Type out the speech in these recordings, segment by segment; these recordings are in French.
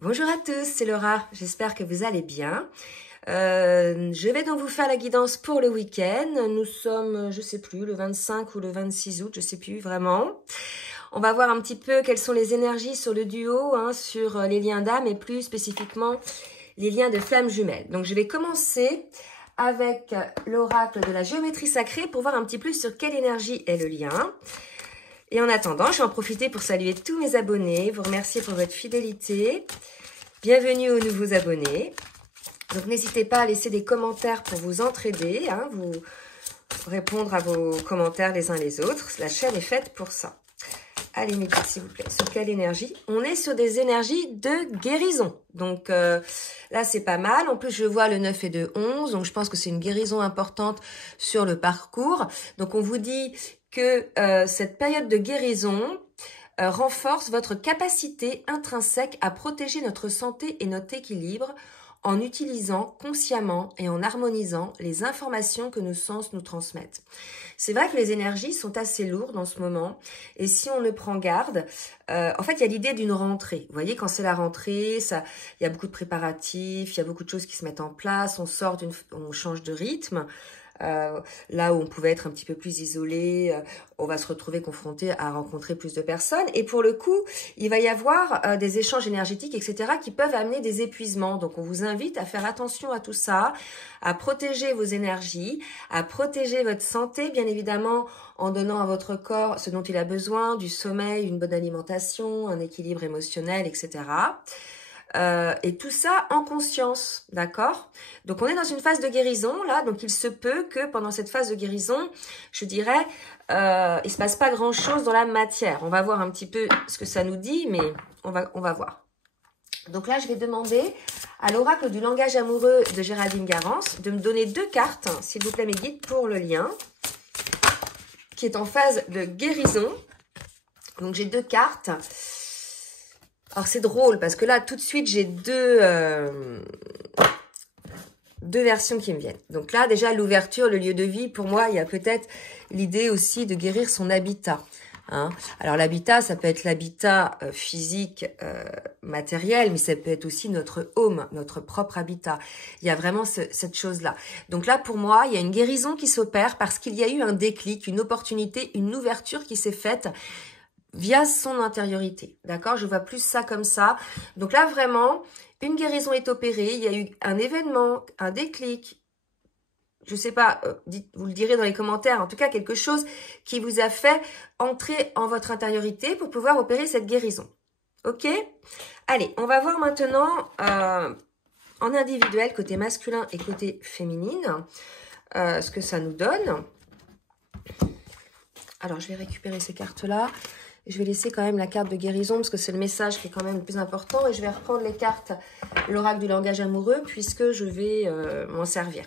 Bonjour à tous, c'est Laura, j'espère que vous allez bien. Je vais donc vous faire la guidance pour le week-end. Nous sommes, je sais plus, le 25 ou le 26 août, je sais plus vraiment. On va voir un petit peu quelles sont les énergies sur le duo, sur les liens d'âme et plus spécifiquement les liens de flammes jumelles. Donc je vais commencer avec l'oracle de la géométrie sacrée pour voir un petit peu sur quelle énergie est le lien. Et en attendant, je vais en profiter pour saluer tous mes abonnés, vous remercier pour votre fidélité. Bienvenue aux nouveaux abonnés. Donc n'hésitez pas à laisser des commentaires pour vous entraider, vous répondre à vos commentaires les uns les autres. La chaîne est faite pour ça. Allez, mes petits, s'il vous plaît. Sur quelle énergie? On est sur des énergies de guérison. Donc là, c'est pas mal. En plus, je vois le 9 et de 11. Donc je pense que c'est une guérison importante sur le parcours. Donc on vous dit que cette période de guérison renforce votre capacité intrinsèque à protéger notre santé et notre équilibre en utilisant consciemment et en harmonisant les informations que nos sens nous transmettent. C'est vrai que les énergies sont assez lourdes en ce moment et si on ne prend garde, en fait il y a l'idée d'une rentrée. Vous voyez, quand c'est la rentrée, il y a beaucoup de préparatifs, il y a beaucoup de choses qui se mettent en place, on change de rythme. Là où on pouvait être un petit peu plus isolé, on va se retrouver confronté à rencontrer plus de personnes. Et pour le coup, il va y avoir des échanges énergétiques, etc., qui peuvent amener des épuisements. Donc, on vous invite à faire attention à tout ça, à protéger vos énergies, à protéger votre santé, bien évidemment, en donnant à votre corps ce dont il a besoin, du sommeil, une bonne alimentation, un équilibre émotionnel, etc., et tout ça en conscience, d'accord? Donc on est dans une phase de guérison là, donc il se peut que pendant cette phase de guérison, je dirais, il se passe pas grand chose dans la matière. On va voir un petit peu ce que ça nous dit, mais on va voir. Donc là, je vais demander à l'oracle du langage amoureux de Géraldine Garance de me donner 2 cartes, s'il vous plaît mes guides, pour le lien, qui est en phase de guérison. Donc j'ai 2 cartes. Alors, c'est drôle parce que là, tout de suite, j'ai deux versions qui me viennent. Donc là, déjà, l'ouverture, le lieu de vie, pour moi, il y a peut-être l'idée aussi de guérir son habitat. Alors, l'habitat, ça peut être l'habitat physique, matériel, mais ça peut être aussi notre home, notre propre habitat. Il y a vraiment cette chose-là. Donc là, pour moi, il y a une guérison qui s'opère parce qu'il y a eu un déclic, une opportunité, une ouverture qui s'est faite via son intériorité, d'accord? Je vois plus ça comme ça. Donc là, vraiment, une guérison est opérée. Il y a eu un événement, un déclic. Je sais pas, vous le direz dans les commentaires. En tout cas, quelque chose qui vous a fait entrer en votre intériorité pour pouvoir opérer cette guérison. Ok? Allez, on va voir maintenant en individuel, côté masculin et côté féminine, ce que ça nous donne. Alors, je vais récupérer ces cartes-là. Je vais laisser quand même la carte de guérison parce que c'est le message qui est quand même le plus important. Et je vais reprendre les cartes, l'oracle du langage amoureux, puisque je vais m'en servir.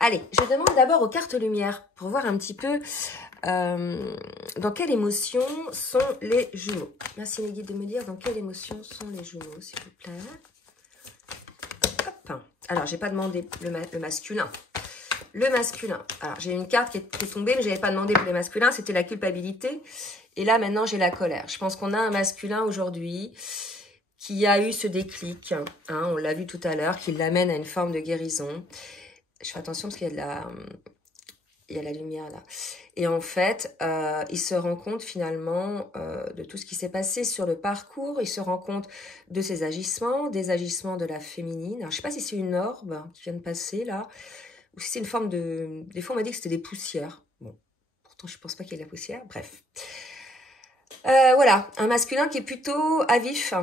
Allez, je demande d'abord aux cartes lumière pour voir un petit peu dans quelle émotion sont les jumeaux. Merci les guides de me dire dans quelle émotion sont les jumeaux, s'il vous plaît. Hop. Alors, j'ai pas demandé le masculin. Le masculin. Alors, j'ai une carte qui est tombée, mais je n'avais pas demandé pour les masculins. C'était la culpabilité. Et là, maintenant, j'ai la colère. Je pense qu'on a un masculin aujourd'hui qui a eu ce déclic. On l'a vu tout à l'heure, qui l'amène à une forme de guérison. Je fais attention parce qu'il y a la lumière là. Et en fait, il se rend compte finalement de tout ce qui s'est passé sur le parcours. Il se rend compte de ses agissements, des agissements de la féminine. Alors, je ne sais pas si c'est une orbe qui vient de passer là, ou si c'est une forme de... Des fois, on m'a dit que c'était des poussières. Bon, pourtant, je ne pense pas qu'il y ait de la poussière. Bref. Voilà, un masculin qui est plutôt à vif,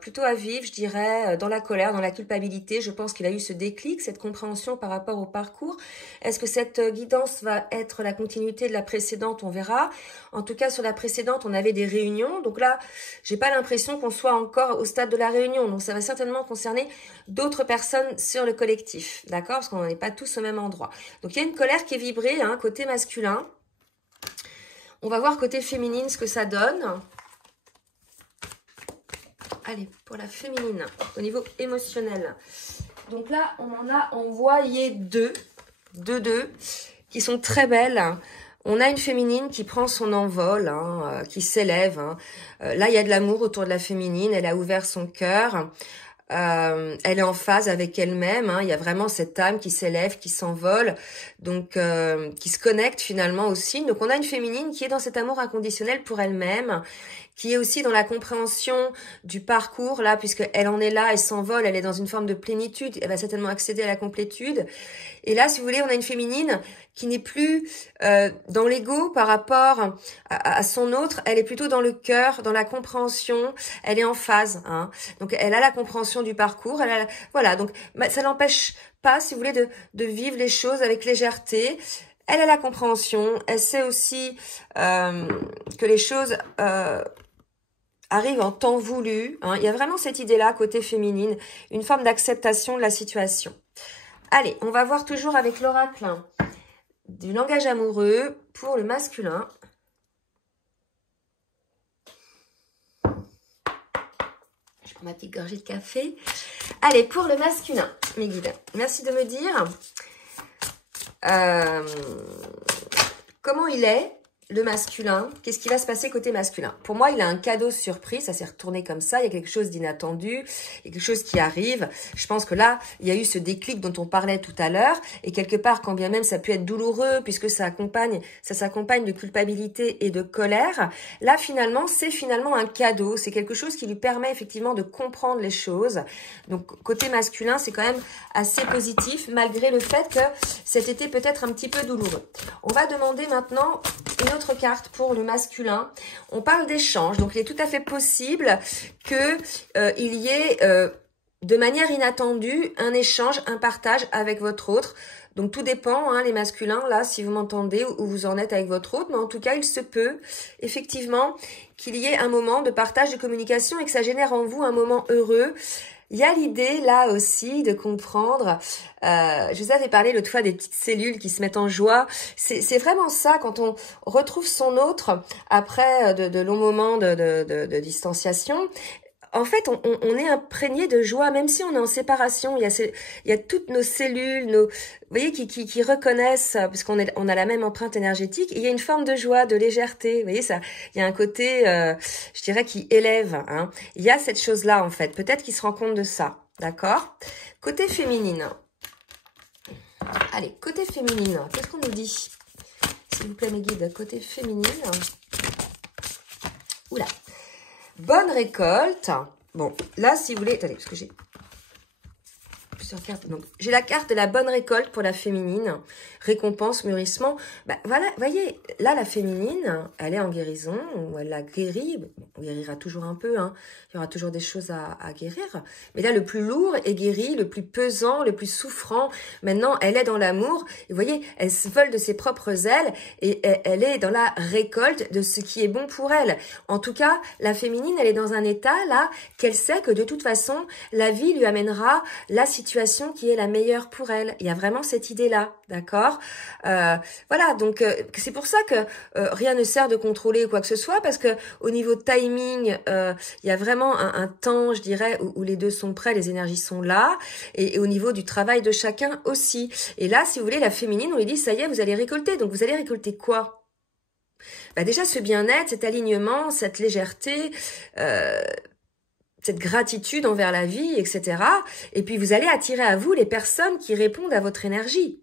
plutôt à vif, je dirais, dans la colère, dans la culpabilité. Je pense qu'il a eu ce déclic, cette compréhension par rapport au parcours. Est-ce que cette guidance va être la continuité de la précédente? On verra. En tout cas, sur la précédente, on avait des réunions. Donc là, j'ai pas l'impression qu'on soit encore au stade de la réunion. Donc ça va certainement concerner d'autres personnes sur le collectif, d'accord? Parce qu'on n'est pas tous au même endroit. Donc il y a une colère qui est vibrée, côté masculin. On va voir côté féminine ce que ça donne. Allez, pour la féminine, au niveau émotionnel. Donc là, on en a envoyé deux qui sont très belles. On a une féminine qui prend son envol, hein, qui s'élève. Hein. Là, il y a de l'amour autour de la féminine. Elle a ouvert son cœur. Elle est en phase avec elle-même. Hein. Il y a vraiment cette âme qui s'élève, qui s'envole, donc qui se connecte finalement aussi. Donc on a une féminine qui est dans cet amour inconditionnel pour elle-même, qui est aussi dans la compréhension du parcours là, puisque elle en est là, elle s'envole, elle est dans une forme de plénitude. Elle va certainement accéder à la complétude. Et là, si vous voulez, on a une féminine qui n'est plus dans l'ego par rapport à son autre, elle est plutôt dans le cœur, dans la compréhension, elle est en phase. Hein. Donc elle a la compréhension du parcours, voilà, donc ça n'empêche pas, si vous voulez, de vivre les choses avec légèreté. Elle a la compréhension, elle sait aussi que les choses arrivent en temps voulu. Hein. Il y a vraiment cette idée-là, côté féminine, une forme d'acceptation de la situation. Allez, on va voir toujours avec l'oracle du langage amoureux pour le masculin. Je prends ma petite gorgée de café. Allez, pour le masculin, mes guides, merci de me dire comment il est, le masculin. Qu'est-ce qui va se passer côté masculin? Pour moi, il a un cadeau surprise. Ça s'est retourné comme ça. Il y a quelque chose d'inattendu. Il y a quelque chose qui arrive. Je pense que là, il y a eu ce déclic dont on parlait tout à l'heure. Et quelque part, quand bien même ça peut être douloureux, puisque ça s'accompagne de culpabilité et de colère, là, finalement, c'est finalement un cadeau. C'est quelque chose qui lui permet effectivement de comprendre les choses. Donc, côté masculin, c'est quand même assez positif, malgré le fait que cet été peut être un petit peu douloureux. On va demander maintenant une autre carte pour le masculin. On parle d'échange, donc il est tout à fait possible que il y ait de manière inattendue un échange, un partage avec votre autre. Donc tout dépend, hein, les masculins, là, si vous m'entendez, où vous en êtes avec votre autre, mais en tout cas, il se peut effectivement qu'il y ait un moment de partage de communication et que ça génère en vous un moment heureux. Il y a l'idée là aussi de comprendre, je vous avais parlé l'autre fois des petites cellules qui se mettent en joie, c'est vraiment ça quand on retrouve son autre après de longs moments de distanciation. En fait, on est imprégné de joie, même si on est en séparation. Il y a toutes nos cellules, vous voyez, qui reconnaissent, parce on a la même empreinte énergétique. Et il y a une forme de joie, de légèreté. Vous voyez, ça, il y a un côté, je dirais, qui élève. Hein. Il y a cette chose-là, en fait. Peut-être qu'il se rend compte de ça. D'accord? Côté féminine. Allez, côté féminine. Qu'est-ce qu'on nous dit? S'il vous plaît, mes guides. Côté féminine. Oula. Bonne récolte. Bon, là, si vous voulez... Attendez, parce que j'ai plusieurs cartes. Donc, j'ai la carte de la bonne récolte pour la féminine. Récompense, mûrissement. Bah, voilà, voyez, là, la féminine, elle est en guérison, ou elle a guéri. On guérira toujours un peu, hein. Il y aura toujours des choses à guérir. Mais là, le plus lourd est guéri, le plus pesant, le plus souffrant. Maintenant, elle est dans l'amour. Et vous voyez, elle se vole de ses propres ailes et elle est dans la récolte de ce qui est bon pour elle. En tout cas, la féminine, elle est dans un état, là, qu'elle sait que de toute façon, la vie lui amènera la situation qui est la meilleure pour elle. Il y a vraiment cette idée-là, d'accord? Voilà, donc c'est pour ça que rien ne sert de contrôler quoi que ce soit, parce que au niveau timing, il y a vraiment un temps, je dirais, où les deux sont prêts, les énergies sont là, et au niveau du travail de chacun aussi. Et là, si vous voulez, la féminine, on lui dit, ça y est, vous allez récolter. Donc, vous allez récolter quoi? Bah déjà, ce bien-être, cet alignement, cette légèreté, cette gratitude envers la vie, etc. Et puis, vous allez attirer à vous les personnes qui répondent à votre énergie.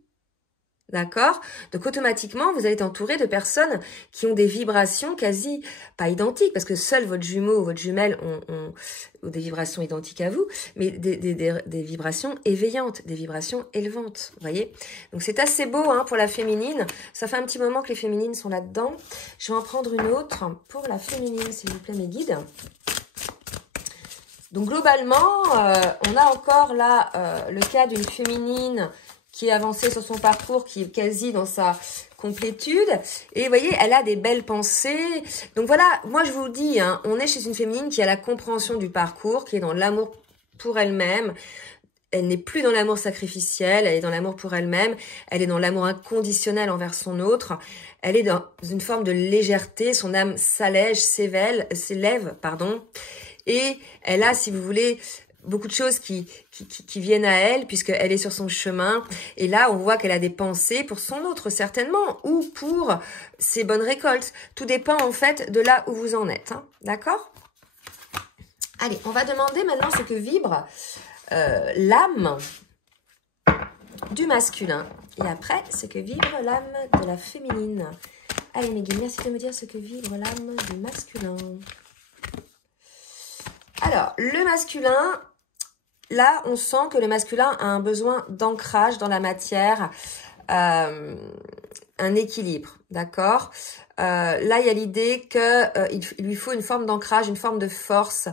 D'accord? Donc automatiquement, vous allez être entouré de personnes qui ont des vibrations quasi pas identiques, parce que seul votre jumeau ou votre jumelle ont des vibrations identiques à vous, mais des vibrations éveillantes, des vibrations élevantes, vous voyez? Donc c'est assez beau, hein, pour la féminine. Ça fait un petit moment que les féminines sont là-dedans. Je vais en prendre une autre pour la féminine, s'il vous plaît, mes guides. Donc globalement, on a encore là le cas d'une féminine qui est avancée sur son parcours, qui est quasi dans sa complétude. Et vous voyez, elle a des belles pensées. Donc voilà, moi je vous le dis, hein, on est chez une féminine qui a la compréhension du parcours, qui est dans l'amour pour elle-même. Elle n'est plus dans l'amour sacrificiel, elle est dans l'amour pour elle-même. Elle est dans l'amour inconditionnel envers son autre. Elle est dans une forme de légèreté, son âme s'allège, s'élève, pardon. Et elle a, si vous voulez... beaucoup de choses qui viennent à elle, puisqu'elle est sur son chemin. Et là, on voit qu'elle a des pensées pour son autre, certainement, ou pour ses bonnes récoltes. Tout dépend, en fait, de là où vous en êtes. Hein. D'accord? Allez, on va demander maintenant ce que vibre l'âme du masculin. Et après, ce que vibre l'âme de la féminine. Allez, mes guides, merci de me dire ce que vibre l'âme du masculin. Alors, le masculin, là, on sent que le masculin a un besoin d'ancrage dans la matière, un équilibre, d'accord? Là, il y a l'idée qu'il lui faut une forme d'ancrage, une forme de force,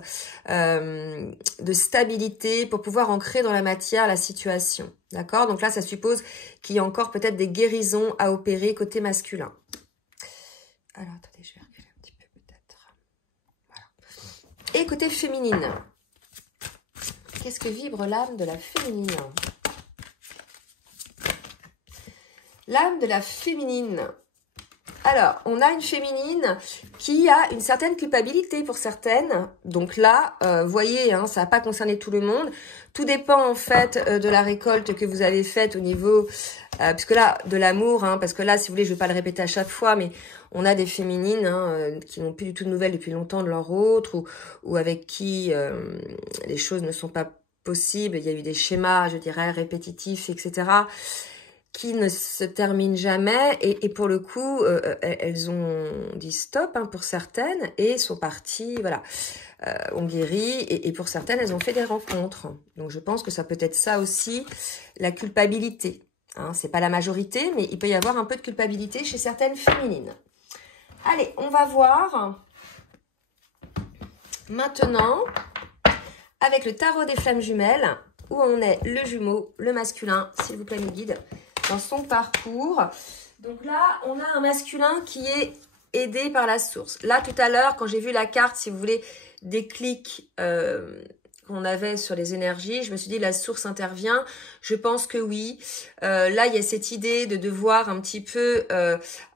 de stabilité pour pouvoir ancrer dans la matière la situation, d'accord? Donc là, ça suppose qu'il y a encore peut-être des guérisons à opérer côté masculin. Alors, attendez, je vais reculer un petit peu peut-être. Voilà. Et côté féminine, qu'est-ce que vibre l'âme de la féminine? L'âme de la féminine. Alors, on a une féminine qui a une certaine culpabilité pour certaines. Donc là, voyez, hein, ça n'a pas concerné tout le monde. Tout dépend en fait de la récolte que vous avez faite au niveau, puisque là, de l'amour, hein, parce que là, si vous voulez, je ne vais pas le répéter à chaque fois, mais on a des féminines hein, qui n'ont plus du tout de nouvelles depuis longtemps de leur autre, ou avec qui les choses ne sont pas possibles. Il y a eu des schémas, je dirais, répétitifs, etc., qui ne se terminent jamais et pour le coup elles ont dit stop hein, pour certaines et sont parties, voilà, ont guéri et pour certaines elles ont fait des rencontres. Donc je pense que ça peut être ça aussi, la culpabilité. Hein, c'est pas la majorité, mais il peut y avoir un peu de culpabilité chez certaines féminines. Allez, on va voir maintenant avec le tarot des flammes jumelles où on est le jumeau, le masculin, s'il vous plaît mes guides, dans son parcours. Donc là, on a un masculin qui est aidé par la source. Là, tout à l'heure, quand j'ai vu la carte, si vous voulez, des clics qu'on avait sur les énergies, je me suis dit la source intervient. Je pense que oui. Là, il y a cette idée de devoir un petit peu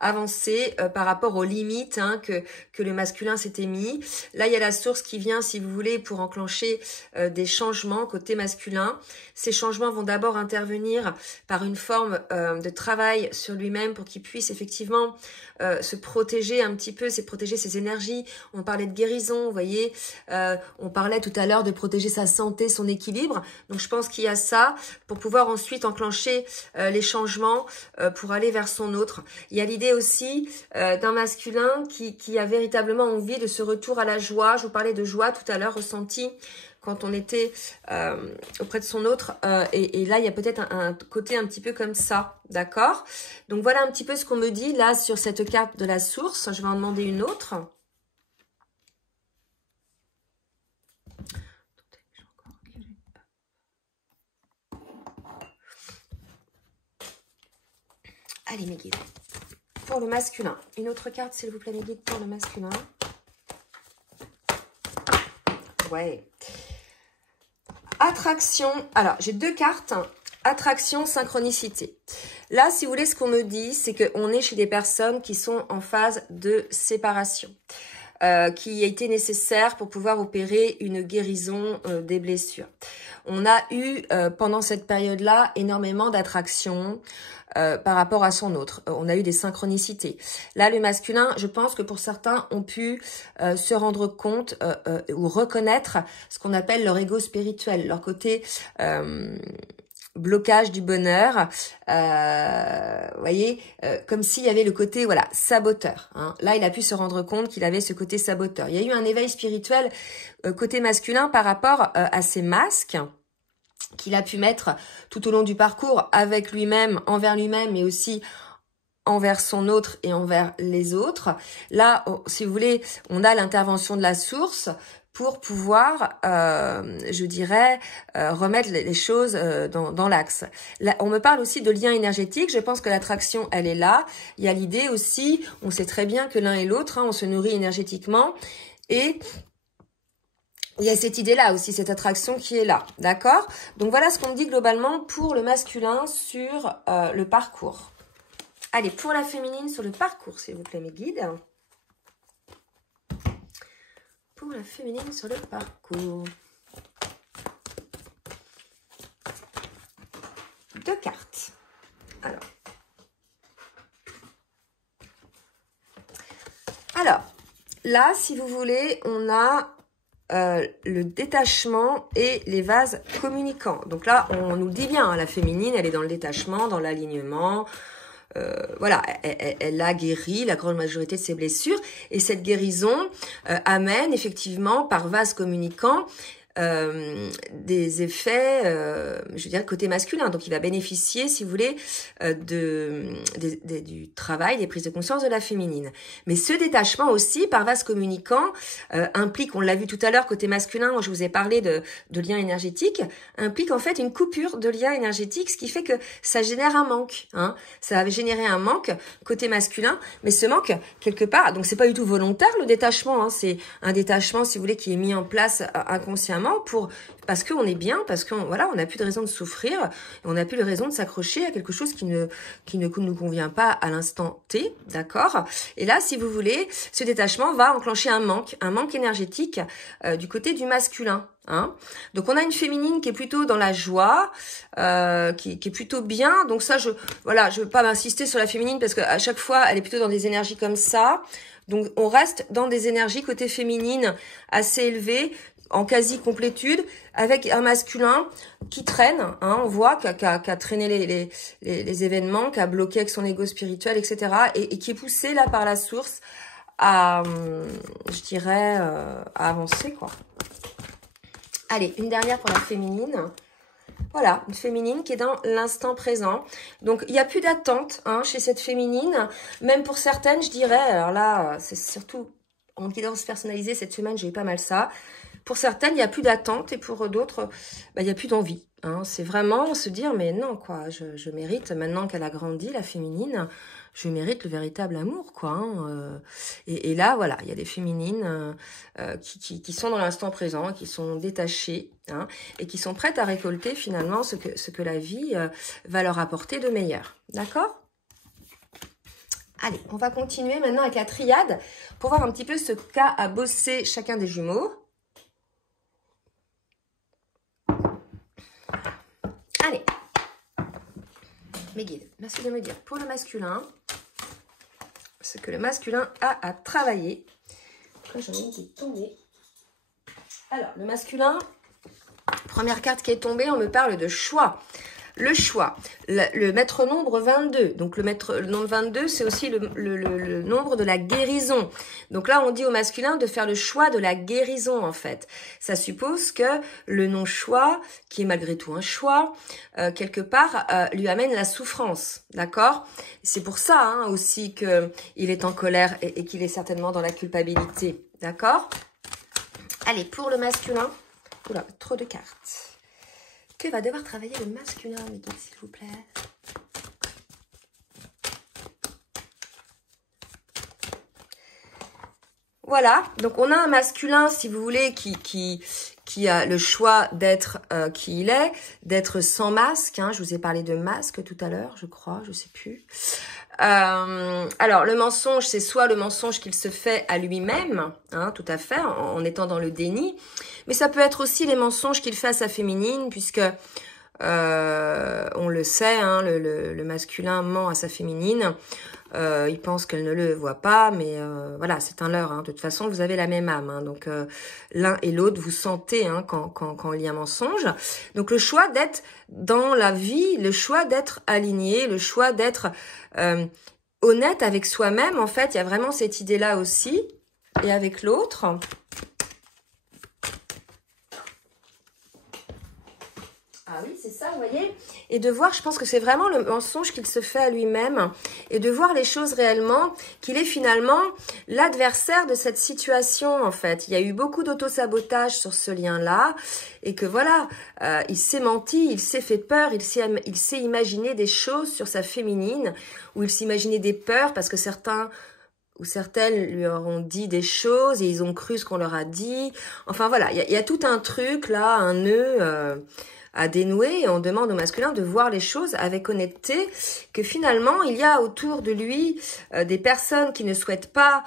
avancer par rapport aux limites hein, que le masculin s'était mis. Là, il y a la source qui vient, si vous voulez, pour enclencher des changements côté masculin. Ces changements vont d'abord intervenir par une forme de travail sur lui-même pour qu'il puisse effectivement se protéger un petit peu, protéger ses énergies. On parlait de guérison, vous voyez. On parlait tout à l'heure de protéger sa santé, son équilibre. Donc, je pense qu'il y a ça pour pouvoir ensuite enclencher les changements pour aller vers son autre. Il y a l'idée aussi d'un masculin qui a véritablement envie de ce retour à la joie. Je vous parlais de joie tout à l'heure ressentie quand on était auprès de son autre. Et là, il y a peut-être un côté un petit peu comme ça. D'accord? Donc, voilà un petit peu ce qu'on me dit là sur cette carte de la source. Je vais en demander une autre. Allez, mes guides. Pour le masculin. Une autre carte, s'il vous plaît, mes guides, pour le masculin. Ouais. Attraction. Alors, j'ai deux cartes. Attraction, synchronicité. Là, si vous voulez, ce qu'on me dit, c'est qu'on est chez des personnes qui sont en phase de séparation. Qui a été nécessaire pour pouvoir opérer une guérison des blessures. On a eu, pendant cette période-là, énormément d'attraction par rapport à son autre. On a eu des synchronicités. Là, le masculin, je pense que pour certains, ont pu se rendre compte ou reconnaître ce qu'on appelle leur ego spirituel, leur côté blocage du bonheur, voyez, comme s'il y avait le côté, voilà, saboteur. Hein. Là, il a pu se rendre compte qu'il avait ce côté saboteur. Il y a eu un éveil spirituel côté masculin par rapport à ces masques qu'il a pu mettre tout au long du parcours avec lui-même, envers lui-même, mais aussi envers son autre et envers les autres. Là, si vous voulez, on a l'intervention de la source pour pouvoir, je dirais, remettre les choses dans l'axe. On me parle aussi de lien énergétique. Je pense que l'attraction, elle est là. Il y a l'idée aussi, on sait très bien que l'un et l'autre, hein, on se nourrit énergétiquement. Et il y a cette idée-là aussi, cette attraction qui est là. D'accord? Donc voilà ce qu'on me dit globalement pour le masculin sur le parcours. Allez, pour la féminine sur le parcours, s'il vous plaît, mes guides. Pour la féminine sur le parcours. de cartes. Alors, là, si vous voulez, on a le détachement et les vases communicants. Donc là, on nous le dit bien, hein, la féminine, elle est dans le détachement, dans l'alignement. Voilà, elle a guéri la grande majorité de ses blessures. Et cette guérison amène effectivement, par vase communicant, des effets, je veux dire, côté masculin. Donc, il va bénéficier, si vous voulez, du travail, des prises de conscience de la féminine. Mais ce détachement aussi, par vase communicant, implique, on l'a vu tout à l'heure, côté masculin, où je vous ai parlé de lien énergétique, implique en fait une coupure de lien énergétique, ce qui fait que ça génère un manque. Hein. Ça va générer un manque côté masculin, mais ce manque, quelque part, donc c'est pas du tout volontaire le détachement, hein, c'est un détachement, si vous voulez, qui est mis en place inconsciemment, parce qu'on est bien, parce qu'on voilà, on n'a plus de raison de souffrir, on n'a plus de raison de s'accrocher à quelque chose qui ne nous convient pas à l'instant T, d'accord? Et là, si vous voulez, ce détachement va enclencher un manque énergétique du côté du masculin. Hein. Donc on a une féminine qui est plutôt dans la joie, qui est plutôt bien. Donc ça, je veux pas m'insister sur la féminine parce qu'à chaque fois, elle est plutôt dans des énergies comme ça. Donc on reste dans des énergies côté féminine assez élevées, en quasi-complétude, avec un masculin qui traîne, hein, on voit, qui a traîné les événements, qui a bloqué avec son ego spirituel, etc., et qui est poussé là par la source à, je dirais, à avancer, quoi. Allez, une dernière pour la féminine. Voilà, une féminine qui est dans l'instant présent. Donc, il n'y a plus d'attente hein, chez cette féminine. Même pour certaines, je dirais, alors là, c'est surtout en guidance personnalisée, cette semaine, j'ai eu pas mal ça. Pour certaines, il n'y a plus d'attente et pour d'autres, il n'y a plus d'envie. Hein. C'est vraiment se dire, mais non, quoi, je mérite, maintenant qu'elle a grandi, la féminine, je mérite le véritable amour, quoi. Hein. Et là, voilà, il y a des féminines qui sont dans l'instant présent, qui sont détachées hein, et qui sont prêtes à récolter finalement ce que la vie va leur apporter de meilleur. D'accord ? Allez, on va continuer maintenant avec la triade pour voir un petit peu ce qu'a à bosser chacun des jumeaux. Allez, mes guides, merci de me dire pour le masculin, ce que le masculin a à travailler. Après, j'en ai une qui est tombée. Alors, le masculin, première carte qui est tombée, on me parle de choix. Le choix, le maître nombre 22. Donc, le nombre 22, c'est aussi le nombre de la guérison. Donc là, on dit au masculin de faire le choix de la guérison, en fait. Ça suppose que le non-choix, qui est malgré tout un choix, quelque part, lui amène la souffrance. D'accord ? C'est pour ça hein, aussi qu'il est en colère et qu'il est certainement dans la culpabilité. D'accord ? Allez, pour le masculin. Oula, trop de cartes. Que va devoir travailler le masculin, mes guides, s'il vous plaît? Voilà, donc on a un masculin, si vous voulez, qui a le choix d'être qui il est, d'être sans masque. Hein. Je vous ai parlé de masque tout à l'heure, je crois, je sais plus. Alors, le mensonge, c'est soit le mensonge qu'il se fait à lui-même, hein, tout à fait, en étant dans le déni, mais ça peut être aussi les mensonges qu'il fait à sa féminine, puisque on le sait, hein, le masculin ment à sa féminine. Il pense qu'elle ne le voit pas, mais voilà, c'est un leurre. Hein. De toute façon, vous avez la même âme. Hein. Donc, l'un et l'autre, vous sentez hein, quand il y a un mensonge. Donc, le choix d'être dans la vie, le choix d'être aligné, le choix d'être honnête avec soi-même. En fait, il y a vraiment cette idée-là aussi. Et avec l'autre... Ah oui, c'est ça, vous voyez. Et de voir, je pense que c'est vraiment le mensonge qu'il se fait à lui-même. Et de voir les choses réellement, qu'il est finalement l'adversaire de cette situation, en fait. Il y a eu beaucoup d'auto-sabotage sur ce lien-là. Et que voilà, il s'est menti, il s'est fait peur, il s'est imaginé des choses sur sa féminine. Ou il s'imaginait des peurs parce que certains... ou certaines lui auront dit des choses et ils ont cru ce qu'on leur a dit. Enfin voilà, il y a tout un truc là, un nœud à dénouer et on demande au masculin de voir les choses avec honnêteté, que finalement il y a autour de lui des personnes qui ne souhaitent pas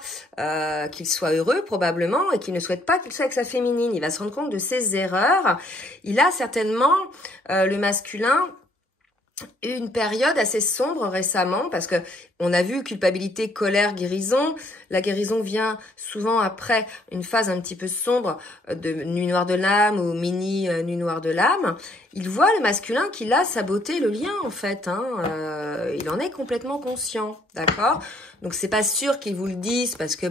qu'il soit heureux probablement et qui ne souhaitent pas qu'il soit avec sa féminine. Il va se rendre compte de ses erreurs. Il a certainement, le masculin, une période assez sombre récemment parce que on a vu culpabilité, colère, guérison. La guérison vient souvent après une phase un petit peu sombre de nuit noire de l'âme ou mini nuit noire de l'âme. Il voit le masculin qu'il a saboté le lien en fait. Il en est complètement conscient, d'accord? Donc c'est pas sûr qu'il vous le dise parce que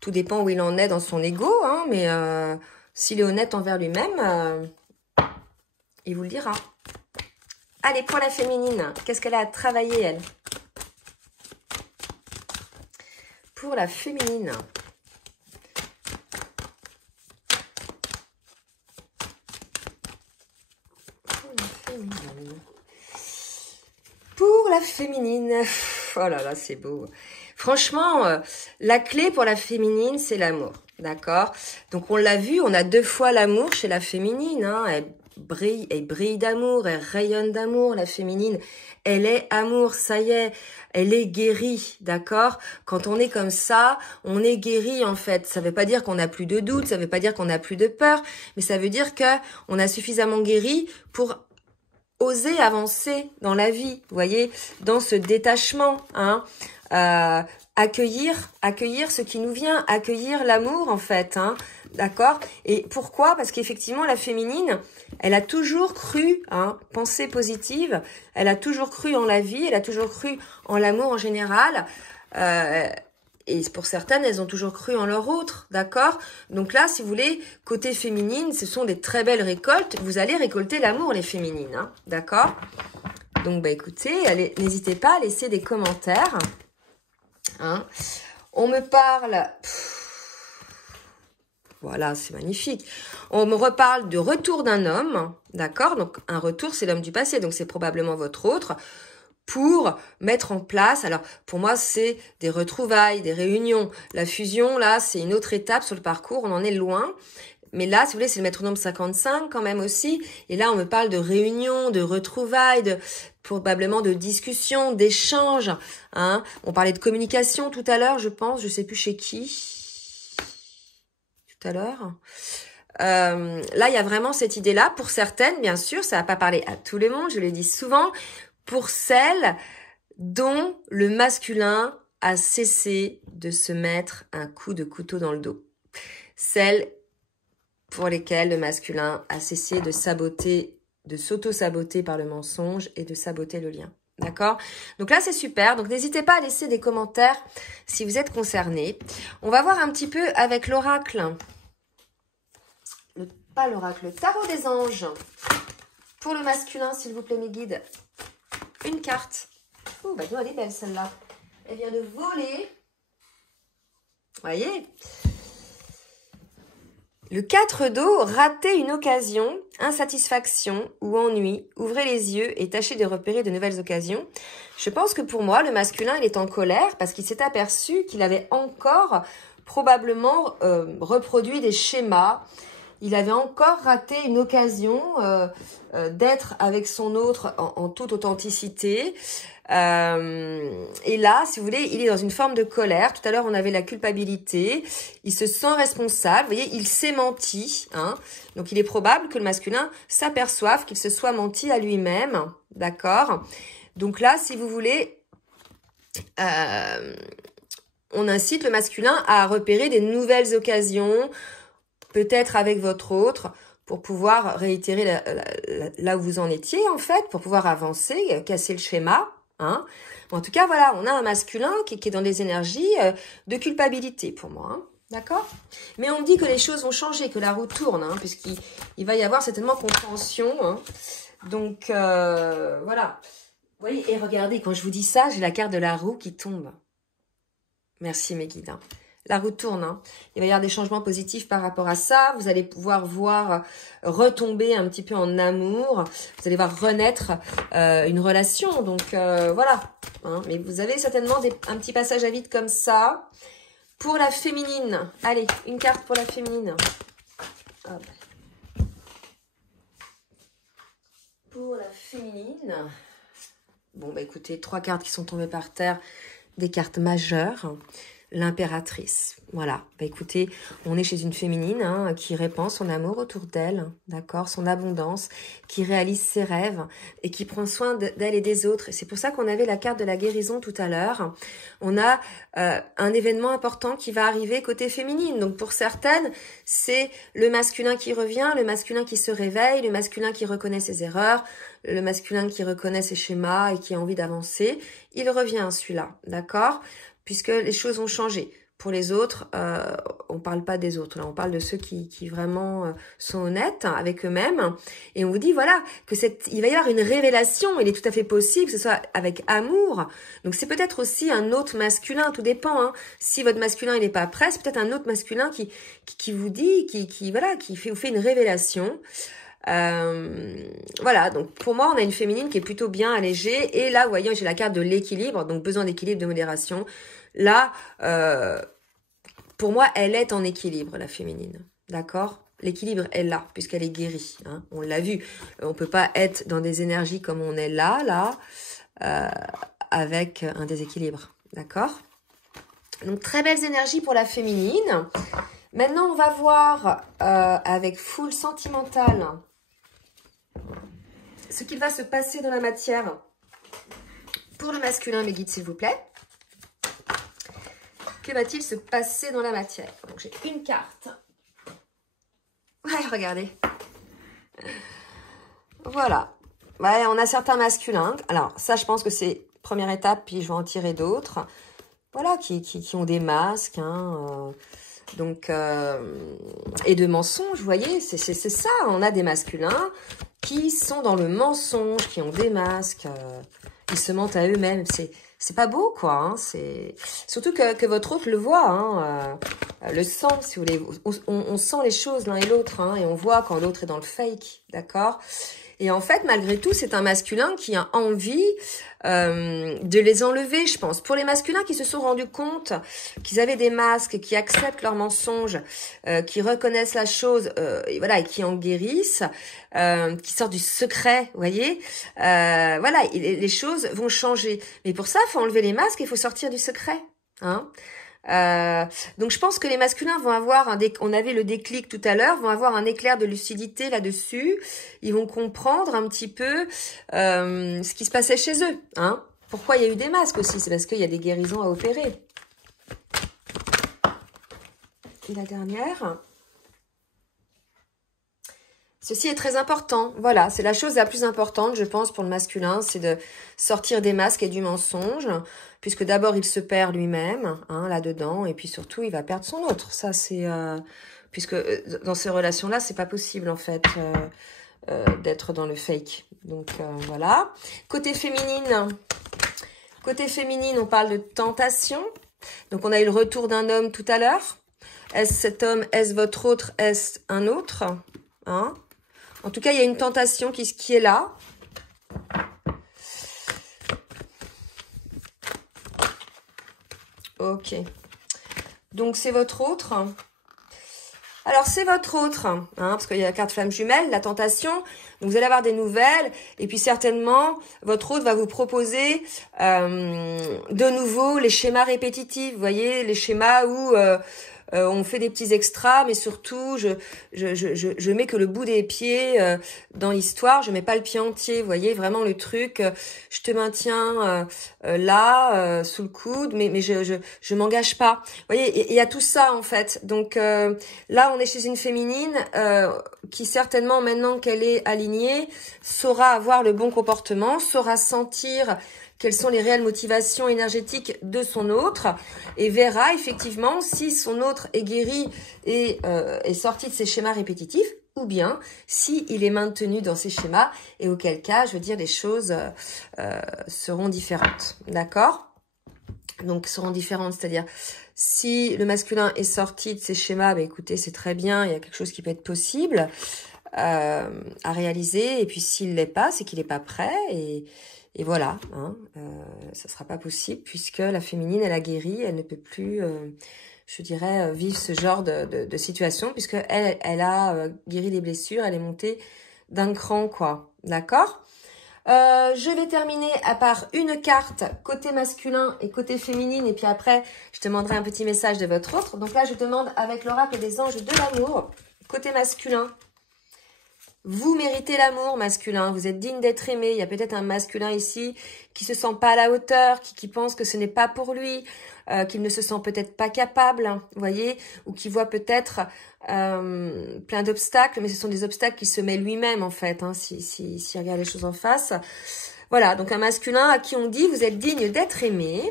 tout dépend où il en est dans son ego, mais s'il est honnête envers lui-même, il vous le dira. Allez, pour la féminine, qu'est-ce qu'elle a à travailler, elle? Pour la féminine. Pour la féminine. Oh là là, c'est beau. Franchement, la clé pour la féminine, c'est l'amour. D'accord? Donc, on l'a vu, on a 2 fois l'amour chez la féminine. Elle brille d'amour, elle rayonne d'amour, la féminine. Elle est amour, ça y est, elle est guérie, d'accord? Quand on est comme ça, on est guéri en fait. Ça veut pas dire qu'on n'a plus de doute, ça veut pas dire qu'on n'a plus de peur, mais ça veut dire que on a suffisamment guéri pour oser avancer dans la vie, vous voyez, dans ce détachement, accueillir ce qui nous vient, accueillir l'amour en fait, d'accord? Et pourquoi? Parce qu'effectivement la féminine, elle a toujours cru, pensée positive, elle a toujours cru en la vie, elle a toujours cru en l'amour en général, et pour certaines, elles ont toujours cru en leur autre, d'accord? Donc là, si vous voulez, côté féminine, ce sont des très belles récoltes. Vous allez récolter l'amour, les féminines, d'accord? Donc, écoutez, n'hésitez pas à laisser des commentaires. On me parle... Voilà, c'est magnifique. On me reparle du retour d'un homme, d'accord? Donc, un retour, c'est l'homme du passé, donc c'est probablement votre autre. Pour mettre en place, alors pour moi c'est des retrouvailles, des réunions. La fusion là c'est une autre étape sur le parcours, on en est loin. Mais là si vous voulez c'est le métronome 55 quand même aussi. Et là on me parle de réunions, de retrouvailles, probablement de discussions, d'échanges. On parlait de communication tout à l'heure je pense, je sais plus chez qui. Tout à l'heure. Là il y a vraiment cette idée là. Pour certaines bien sûr, ça va pas parler à tout le monde, je le dis souvent. Pour celles dont le masculin a cessé de se mettre un coup de couteau dans le dos. Celles pour lesquelles le masculin a cessé de saboter, de s'auto-saboter par le mensonge et de saboter le lien. D'accord? Donc là, c'est super. Donc n'hésitez pas à laisser des commentaires si vous êtes concernés. On va voir un petit peu avec l'oracle. Pas l'oracle, le tarot des anges. Pour le masculin, s'il vous plaît, mes guides. Une carte. Oh, non, elle est belle celle-là. Elle vient de voler. Voyez? Le 4 d'eau, rater une occasion, insatisfaction ou ennui. Ouvrez les yeux et tâchez de repérer de nouvelles occasions. Je pense que pour moi, le masculin, il est en colère parce qu'il s'est aperçu qu'il avait encore probablement reproduit des schémas. Il avait encore raté une occasion d'être avec son autre en toute authenticité. Et là, si vous voulez, il est dans une forme de colère. Tout à l'heure, on avait la culpabilité. Il se sent responsable. Vous voyez, il s'est menti. Donc, il est probable que le masculin s'aperçoive qu'il se soit menti à lui-même. D'accord? Donc là, si vous voulez, on incite le masculin à repérer des nouvelles occasions, peut-être avec votre autre, pour pouvoir réitérer là où vous en étiez, en fait, pour pouvoir avancer, casser le schéma. En tout cas, voilà, on a un masculin qui est dans des énergies de culpabilité pour moi. D'accord? Mais on me dit que les choses vont changer, que la roue tourne, puisqu'il va y avoir certainement compréhension. Donc, voilà. Vous voyez, et regardez, quand je vous dis ça, j'ai la carte de la roue qui tombe. Merci mes guides. La roue tourne. Il va y avoir des changements positifs par rapport à ça. Vous allez pouvoir voir retomber un petit peu en amour. Vous allez voir renaître une relation. Donc, voilà. Mais vous avez certainement un petit passage à vide comme ça. Pour la féminine. Allez, une carte pour la féminine. Hop. Pour la féminine. Bon, écoutez, 3 cartes qui sont tombées par terre. Des cartes majeures. l'impératrice. Voilà, bah écoutez, on est chez une féminine hein, qui répand son amour autour d'elle, d'accord, son abondance, qui réalise ses rêves et qui prend soin d'elle et des autres. C'est pour ça qu'on avait la carte de la guérison tout à l'heure. On a un événement important qui va arriver côté féminine. Donc pour certaines, c'est le masculin qui revient, le masculin qui se réveille, le masculin qui reconnaît ses erreurs, le masculin qui reconnaît ses schémas et qui a envie d'avancer. Il revient celui-là, d'accord ? Puisque les choses ont changé. Pour les autres, on parle pas des autres, là, on parle de ceux qui vraiment sont honnêtes avec eux-mêmes. Et on vous dit, voilà, que il va y avoir une révélation, il est tout à fait possible que ce soit avec amour. Donc c'est peut-être aussi un autre masculin, tout dépend. Hein. Si votre masculin il n'est pas prêt, c'est peut-être un autre masculin qui vous dit, qui vous fait une révélation. Voilà, donc pour moi, on a une féminine qui est plutôt bien allégée. Et là, vous voyez, j'ai la carte de l'équilibre, donc besoin d'équilibre, de modération. Là, pour moi, elle est en équilibre, la féminine. D'accord ? L'équilibre est là, puisqu'elle est guérie. Hein, on l'a vu. On peut pas être dans des énergies comme on est là, avec un déséquilibre. D'accord ? Donc, très belles énergies pour la féminine. Maintenant, on va voir avec full sentimental ce qu'il va se passer dans la matière pour le masculin, mes guides, s'il vous plaît. Que va-t-il se passer dans la matière? Donc, j'ai une carte. Ouais, regardez. Voilà. Ouais, on a certains masculins. Alors, ça, je pense que c'est première étape, puis je vais en tirer d'autres. Voilà, qui ont des masques, hein, et de mensonges, vous voyez, c'est ça. On a des masculins qui sont dans le mensonge, qui ont des masques, ils se mentent à eux-mêmes. C'est pas beau, quoi. Hein, surtout que votre autre le voit, hein, le sent, si vous voulez. On sent les choses l'un et l'autre, hein, et on voit quand l'autre est dans le fake, d'accord? Et en fait, malgré tout, c'est un masculin qui a envie de les enlever, je pense. Pour les masculins qui se sont rendus compte qu'ils avaient des masques, qui acceptent leurs mensonges, qui reconnaissent la chose, et voilà, et qui en guérissent, qui sortent du secret, vous voyez, voilà, les choses vont changer. Mais pour ça, il faut enlever les masques, il faut sortir du secret, hein. Donc je pense que les masculins vont avoir on avait le déclic tout à l'heure, vont avoir un éclair de lucidité là-dessus. Ils vont comprendre un petit peu ce qui se passait chez eux. Hein. Pourquoi il y a eu des masques aussi? C'est parce qu'il y a des guérisons à opérer. Et la dernière. Ceci est très important. Voilà, c'est la chose la plus importante, je pense, pour le masculin, c'est de sortir des masques et du mensonge, puisque d'abord, il se perd lui-même, hein, là-dedans, et puis surtout, il va perdre son autre. Ça, c'est... puisque dans ces relations-là, c'est pas possible, en fait, d'être dans le fake. Donc, voilà. Côté féminine, on parle de tentation. Donc, on a eu le retour d'un homme tout à l'heure. Est-ce cet homme? Est-ce votre autre? Est-ce un autre? Hein? En tout cas, il y a une tentation qui est là. Ok. Donc, c'est votre autre. Alors, c'est votre autre, hein, parce qu'il y a la carte flamme jumelle, la tentation. Donc, vous allez avoir des nouvelles. Et puis, certainement, votre autre va vous proposer de nouveau les schémas répétitifs. Vous voyez, les schémas où... on fait des petits extras, mais surtout, je mets que le bout des pieds dans l'histoire. Je mets pas le pied entier. Vous voyez, vraiment le truc. Je te maintiens là, sous le coude, mais je m'engage pas. Vous voyez, il y a tout ça en fait. Donc là, on est chez une féminine qui certainement, maintenant qu'elle est alignée, saura avoir le bon comportement, saura sentir quelles sont les réelles motivations énergétiques de son autre et verra effectivement si son autre est guéri et est sorti de ses schémas répétitifs ou bien si il est maintenu dans ses schémas et auquel cas, je veux dire, les choses seront différentes. D'accord? Donc, seront différentes, c'est-à-dire si le masculin est sorti de ses schémas, bah, écoutez, c'est très bien, il y a quelque chose qui peut être possible à réaliser et puis s'il l'est pas, c'est qu'il n'est pas prêt et voilà, hein, ça sera pas possible puisque la féminine, elle a guéri, elle ne peut plus, je dirais, vivre ce genre de situation puisque elle a guéri des blessures, elle est montée d'un cran, quoi. D'accord? Je vais terminer par une carte côté masculin et côté féminine. Et puis après, je demanderai un petit message de votre autre. Donc là, je demande avec l'oracle des anges de l'amour, côté masculin. Vous méritez l'amour masculin, vous êtes digne d'être aimé. Il y a peut-être un masculin ici qui se sent pas à la hauteur, qui pense que ce n'est pas pour lui, qu'il ne se sent peut-être pas capable, hein, vous voyez, ou qui voit peut-être plein d'obstacles, mais ce sont des obstacles qu'il se met lui-même en fait, hein, si regarde les choses en face. Voilà, donc un masculin à qui on dit vous êtes digne d'être aimé.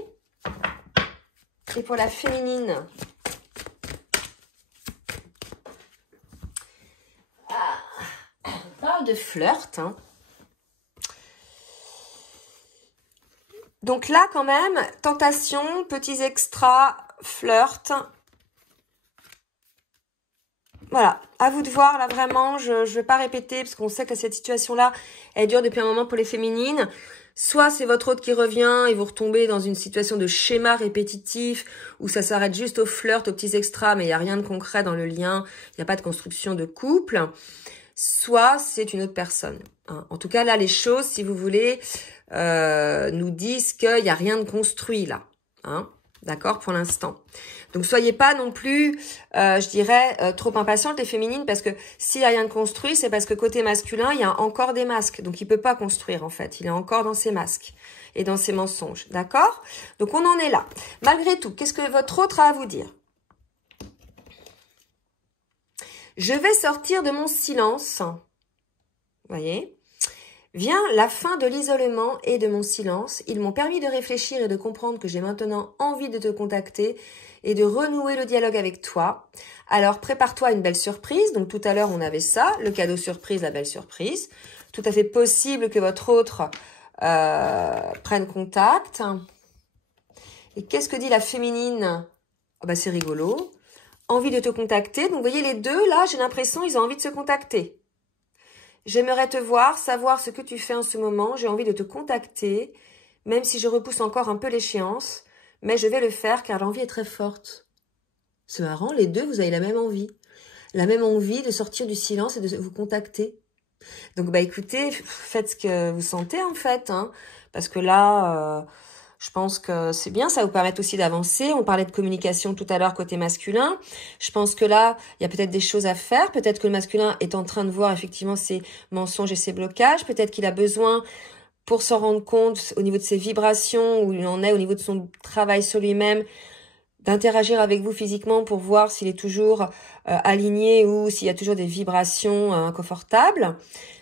Et pour la féminine, parle de flirt. Hein. Donc là, quand même, tentation, petits extras, flirt. Voilà, à vous de voir, là, vraiment, je ne vais pas répéter, parce qu'on sait que cette situation-là, elle dure depuis un moment pour les féminines. Soit c'est votre autre qui revient et vous retombez dans une situation de schéma répétitif, où ça s'arrête juste au flirt, aux petits extras, mais il n'y a rien de concret dans le lien, il n'y a pas de construction de couple. Soit c'est une autre personne. Hein. En tout cas, là, les choses, si vous voulez, nous disent qu'il n'y a rien de construit là. Hein. D'accord, pour l'instant. Donc, soyez pas non plus, je dirais, trop impatiente les féminines, parce que s'il n'y a rien de construit, c'est parce que côté masculin, il y a encore des masques. Donc, il peut pas construire, en fait. Il est encore dans ses masques et dans ses mensonges. D'accord? Donc, on en est là. Malgré tout, qu'est-ce que votre autre a à vous dire? Je vais sortir de mon silence. Vous voyez? Vient la fin de l'isolement et de mon silence. Ils m'ont permis de réfléchir et de comprendre que j'ai maintenant envie de te contacter et de renouer le dialogue avec toi. Alors, prépare-toi à une belle surprise. Donc, tout à l'heure, on avait ça, le cadeau surprise, la belle surprise. Tout à fait possible que votre autre prenne contact. Et qu'est-ce que dit la féminine? Oh, bah, c'est rigolo. Envie de te contacter. Donc, vous voyez, les deux, là, j'ai l'impression, ils ont envie de se contacter. J'aimerais te voir, savoir ce que tu fais en ce moment. J'ai envie de te contacter, même si je repousse encore un peu l'échéance. Mais je vais le faire car l'envie est très forte. C'est marrant, les deux, vous avez la même envie. La même envie de sortir du silence et de vous contacter. Donc, bah écoutez, faites ce que vous sentez en fait. Hein, parce que là... je pense que c'est bien, ça va vous permettre aussi d'avancer. On parlait de communication tout à l'heure côté masculin. Je pense que là, il y a peut-être des choses à faire. Peut-être que le masculin est en train de voir effectivement ses mensonges et ses blocages. Peut-être qu'il a besoin, pour s'en rendre compte au niveau de ses vibrations, où il en est au niveau de son travail sur lui-même, d'interagir avec vous physiquement pour voir s'il est toujours aligné ou s'il y a toujours des vibrations inconfortables.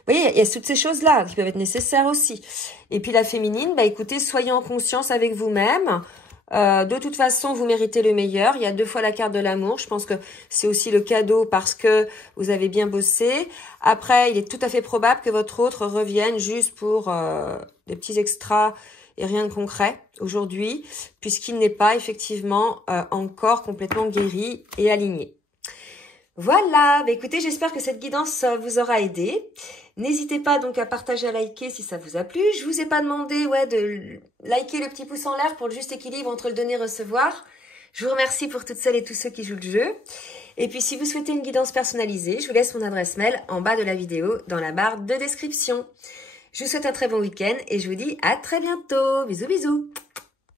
Vous voyez, il y a toutes ces choses-là qui peuvent être nécessaires aussi. Et puis la féminine, bah écoutez, soyez en conscience avec vous-même. De toute façon, vous méritez le meilleur. Il y a 2 fois la carte de l'amour. Je pense que c'est aussi le cadeau parce que vous avez bien bossé. Après, il est tout à fait probable que votre autre revienne juste pour des petits extras et rien de concret aujourd'hui, puisqu'il n'est pas effectivement encore complètement guéri et aligné. Voilà, bah écoutez, j'espère que cette guidance vous aura aidé. N'hésitez pas donc à partager, à liker si ça vous a plu. Je vous ai pas demandé de liker le petit pouce en l'air pour le juste équilibre entre le donner et recevoir. Je vous remercie pour toutes celles et tous ceux qui jouent le jeu. Et puis si vous souhaitez une guidance personnalisée, je vous laisse mon adresse mail en bas de la vidéo dans la barre de description. Je vous souhaite un très bon week-end et je vous dis à très bientôt. Bisous bisous.